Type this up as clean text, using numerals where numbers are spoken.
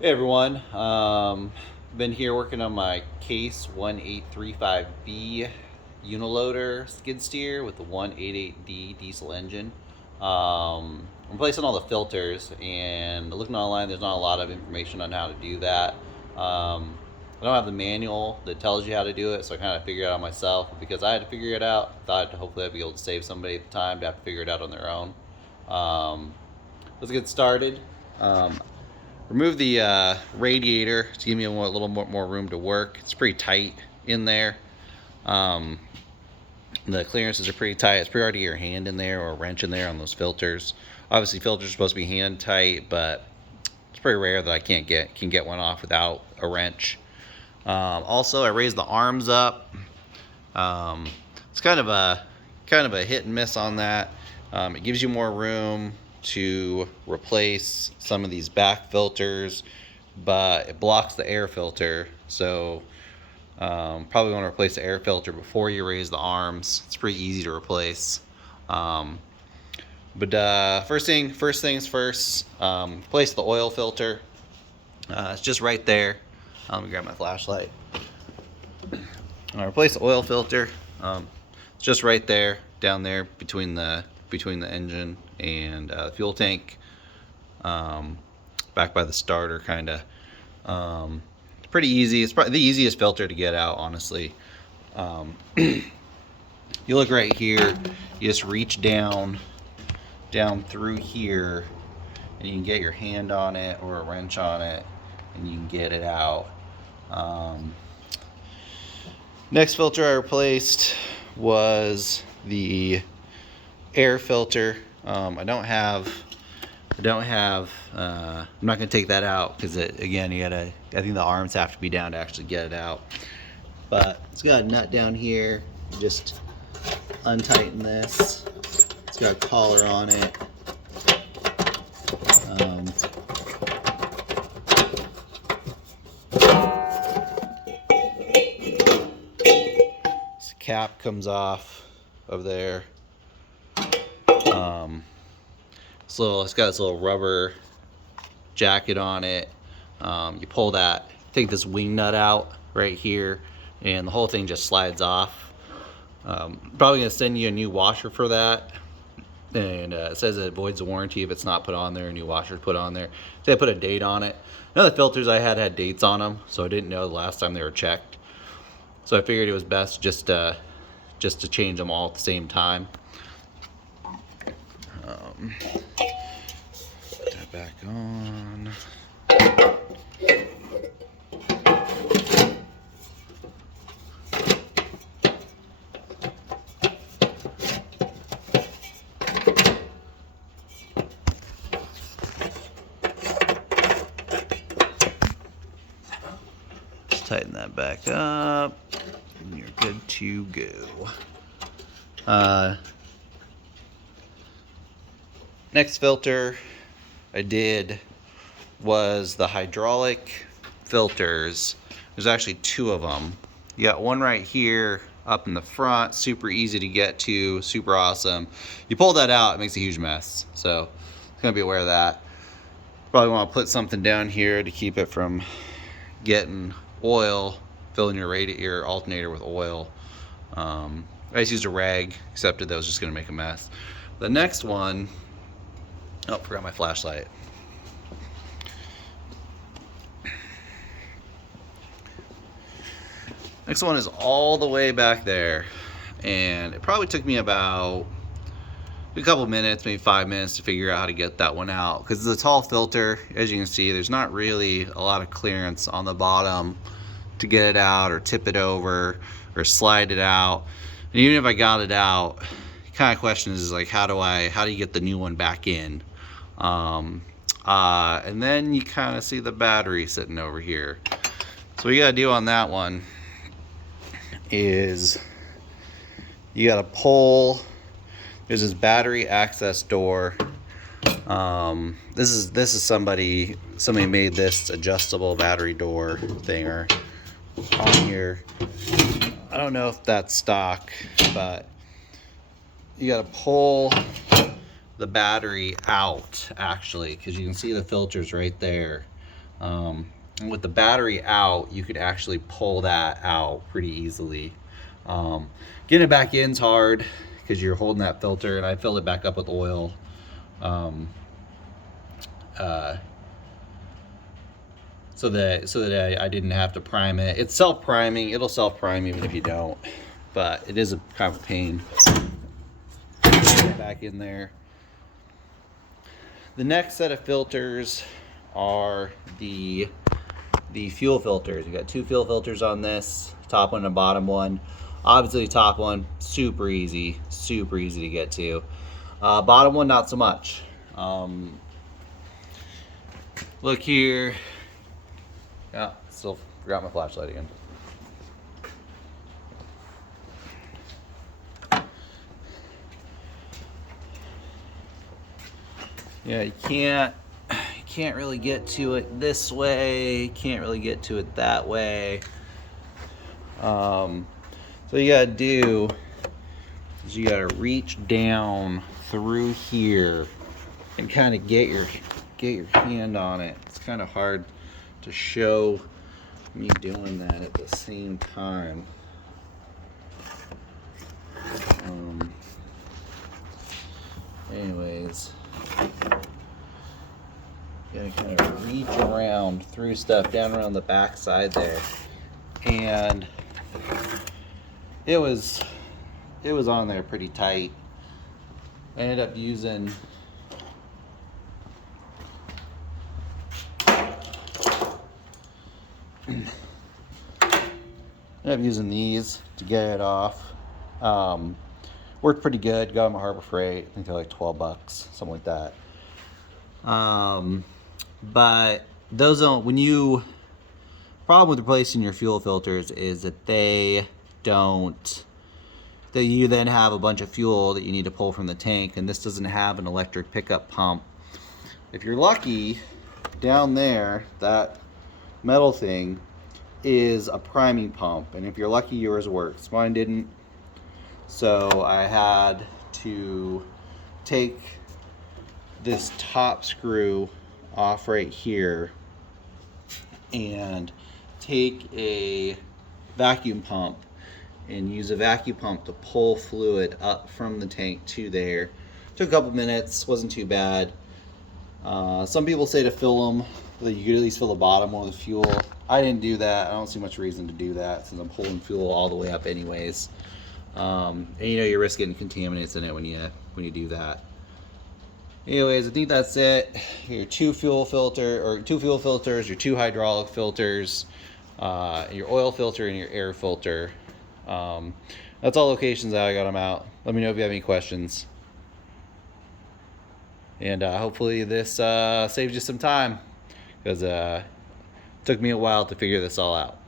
Hey everyone, been here working on my Case 1835B Uniloader skid steer with the 188D diesel engine. I'm replacing all the filters and looking online, there's not a lot of information on how to do that. I don't have the manual that tells you how to do it, so I kind of figured it out myself. Because I had to figure it out, I thought hopefully I'd be able to save somebody the time to have to figure it out on their own. Um, let's get started. Um, Remove the radiator to give me a little more room to work. It's pretty tight in there. Um, the clearances are pretty tight. It's pretty hard to get your hand in there or a wrench in there on those filters. Obviously, filters are supposed to be hand tight, but it's pretty rare that I can get one off without a wrench. Also, I raised the arms up. Um, it's kind of a hit and miss on that. It gives you more room to replace some of these back filters, but it blocks the air filter. So probably want to replace the air filter before you raise the arms. It's pretty easy to replace. Um, but first things first. Replace the oil filter. It's just right there. Let me grab my flashlight. Replace the oil filter. It's just right there, down there between the engine and the fuel tank, back by the starter, kind of. It's pretty easy. It's probably the easiest filter to get out, honestly. You look right here. You just reach down through here, and you can get your hand on it or a wrench on it, and you can get it out. Next filter I replaced was the air filter. I don't have. I'm not gonna take that out because again, I think the arms have to be down to actually get it out. But it's got a nut down here. You just untighten this. It's got a collar on it. Um, this cap comes off of there. It's got this little rubber jacket on it. You pull that, take this wing nut out right here, and the whole thing just slides off. Probably gonna send you a new washer for that, and it says it avoids the warranty if it's not put on there. A new washer put on there. So I put a date on it. None of the filters I had dates on them, so I didn't know the last time they were checked. So I figured it was best just to change them all at the same time. Put that back on. Just tighten that back up, and you're good to go. Next filter I did was the hydraulic filters. There's actually two of them. You got one right here up in the front, super easy to get to, super awesome. You pull that out, it makes a huge mess. So it's gonna be aware of that. Probably want to put something down here to keep it from getting oil, filling your alternator with oil. I just used a rag, accepted that was just gonna make a mess. The next one, oh, forgot my flashlight. Next one is all the way back there, and it probably took me about a couple minutes, maybe 5 minutes, to figure out how to get that one out, because it's a tall filter. As you can see, there's not really a lot of clearance on the bottom to get it out or tip it over or slide it out. And even if I got it out, the kind of question is like, how do you get the new one back in? And then you kind of see the battery sitting over here. So what you gotta do on that one is you gotta pull. There's this battery access door. This is somebody made this adjustable battery door thinger on here. I don't know if that's stock, but you gotta pull the battery out, actually, because you can see the filters right there. With the battery out, you could actually pull that out pretty easily. Getting it back in is hard because you're holding that filter, and I filled it back up with oil. So that I didn't have to prime it. It's self-priming. It'll self-prime even if you don't, but it is a kind of a pain. Get it back in there. The next set of filters are the fuel filters. You got 2 fuel filters on this, top one and bottom one. Obviously, top one super easy to get to. Bottom one not so much. Look here. Yeah, still forgot my flashlight again. Yeah, you can't really get to it this way, can't really get to it that way. So you gotta do is you gotta reach down through here and kind of get your hand on it. It's kind of hard to show me doing that at the same time. Anyways, you gotta kind of reach around through stuff down around the back side there, and it was on there pretty tight. I ended up using these to get it off. Worked pretty good. Got them at Harbor Freight. I think they're like $12, something like that. But those don't. Problem with replacing your fuel filters is that they don't. That you then have a bunch of fuel that you need to pull from the tank, and this doesn't have an electric pickup pump. If you're lucky, down there, that metal thing is a priming pump, and if you're lucky, yours works. Mine didn't, so I had to take this top screw off right here and take a vacuum pump and use a vacuum pump to pull fluid up from the tank to there. Took a couple minutes, wasn't too bad. Some people say to fill them, that you could at least fill the bottom one with fuel. I didn't do that. I don't see much reason to do that since I'm pulling fuel all the way up anyways. And you know, you risk getting contaminants in it when you do that. Anyways, I think that's it. Your 2 fuel filters, your 2 hydraulic filters, your oil filter and your air filter. That's all locations that I got them out. Let me know if you have any questions. And hopefully this saves you some time, because it took me a while to figure this all out.